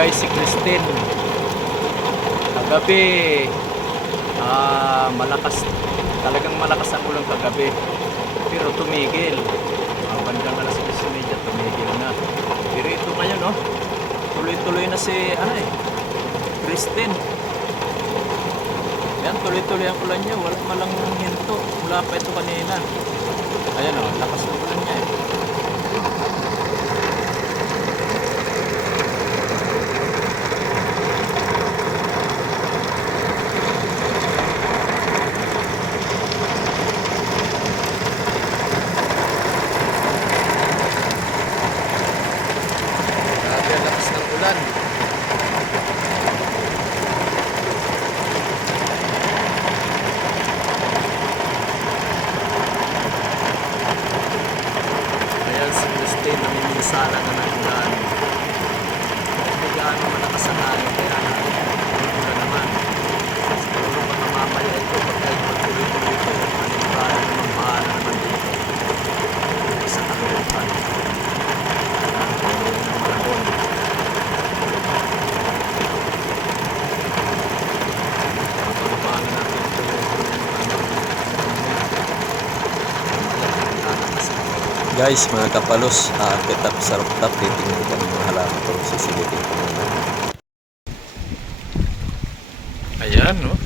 guys si Christine. Kagabi, ah malakas, talagang malakas ang ulan kagabi. Pero tumigil. Uh, bandang alas 10 media, tumigil na. Pero ito ngayon, no? Tuloy-tuloy na si, ano eh, Christine. Yan, tuloy-tuloy ang ulan niya. Walang malang hinto. Mula pa ito kanina. Ayan o, lakas ng ulan niya eh. Grabe ulan. Ayan si Christine na ng ulan. Hindi gaano malakas ang hangin kaya ulan naman. Siguro baka mamaya ito magtuloy-tuloy ito. Panibara naman pahala naman dito. Sa kalupan. Panahon. Papalupahan natin ito. Guys, mga kapalos, aakit up sa rooftop, titingnan ko ng mga halaman ko, sisilipin ko muna. Ayan, no?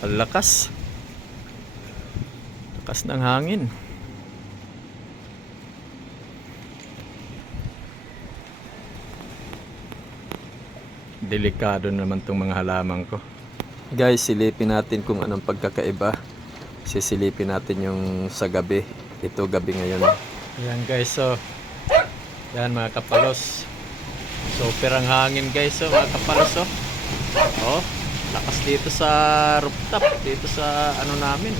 Ang lakas. Lakas ng hangin. Delikado naman tong mga halaman ko. Guys, silipin natin kung anong pagkakaiba. Sisilipin natin yung sa gabi. Ito gabi ngayon. Ayan guys, so yan mga kapalos. Super ang hangin guys, so mga kapalos oh. Oh, lakas dito sa rooftop, dito sa ano namin.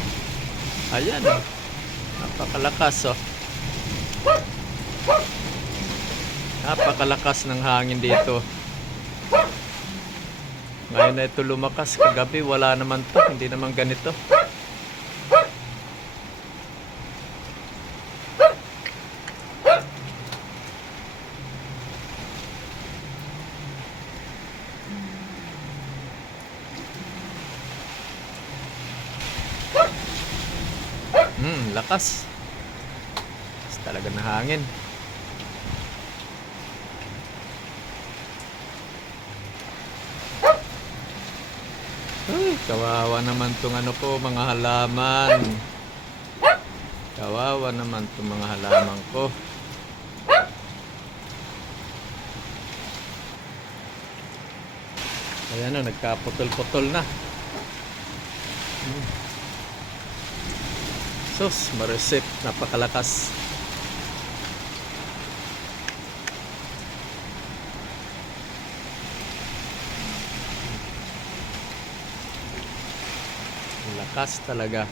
Ayan. oh. Napakalakas oh. Napakalakas ng hangin dito. Ngayon na ito lumakas, kagabi wala naman to, hindi naman ganito. Hmm, lakas. Talaga ng hangin. Ay, kawawa naman tong ano ko, mga halaman. Kawawa naman tong mga halaman ko. Ayan o, nagkaputol-putol na. Sus, maresip, napakalakas. Lakas talaga.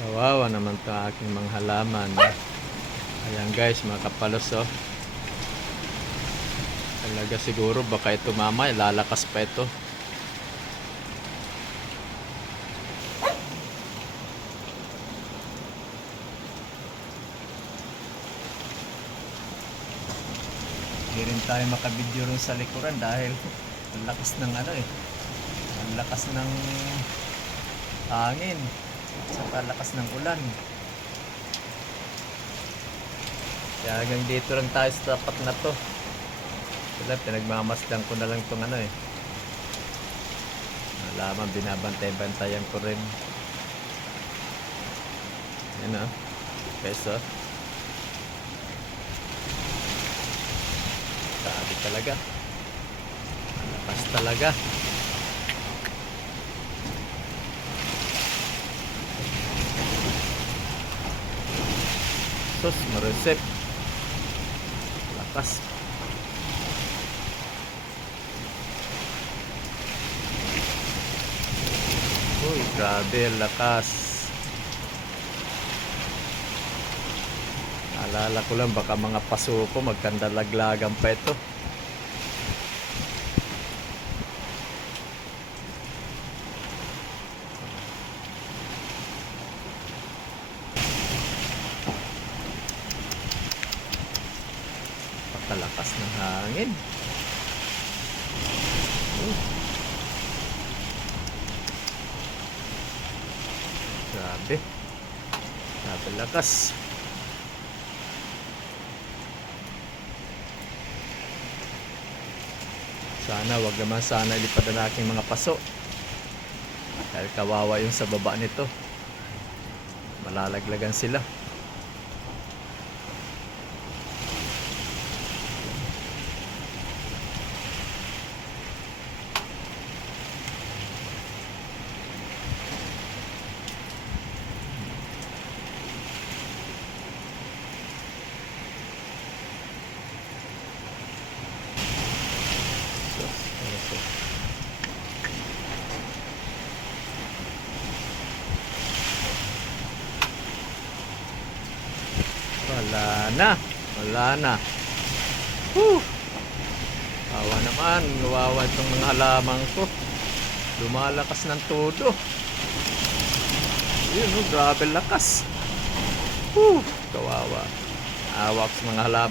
Kawawa naman to aking mga halaman. Ayan guys, mga kapalos oh. Talaga siguro baka ito mamaya lalakas pa ito. Hindi rin tayo makabidyo rin sa likuran dahil ang lakas ng ano eh. Ang lakas ng hangin. Saka lakas ng ulan. Kaya hanggang dito lang tayo sa tapat na to. Sila, pinagmamasdan ko na lang itong ano eh. Alaman, binabantay-bantayan ko rin. Yan o. Peso. Sabi talaga. Malakas talaga. Sus, maresep. Lakas. Uy, grabe, lakas. Alala ko lang, baka mga paso ko, magkandalaglagan pa ito. Pakalakas ng hangin. Grabe. Grabe lakas. Sana wag naman sana ilipad ang aking mga paso. Dahil kawawa yung sa baba nito. Malalaglagan sila. Sus, ano to? Wala na. Wala na. Whew. Awa naman. Gawawa itong mga halaman ko. Lumalakas ng todo. Yun, oh, grabe lakas. Whew. Kawawa. Awak sa mga halaman.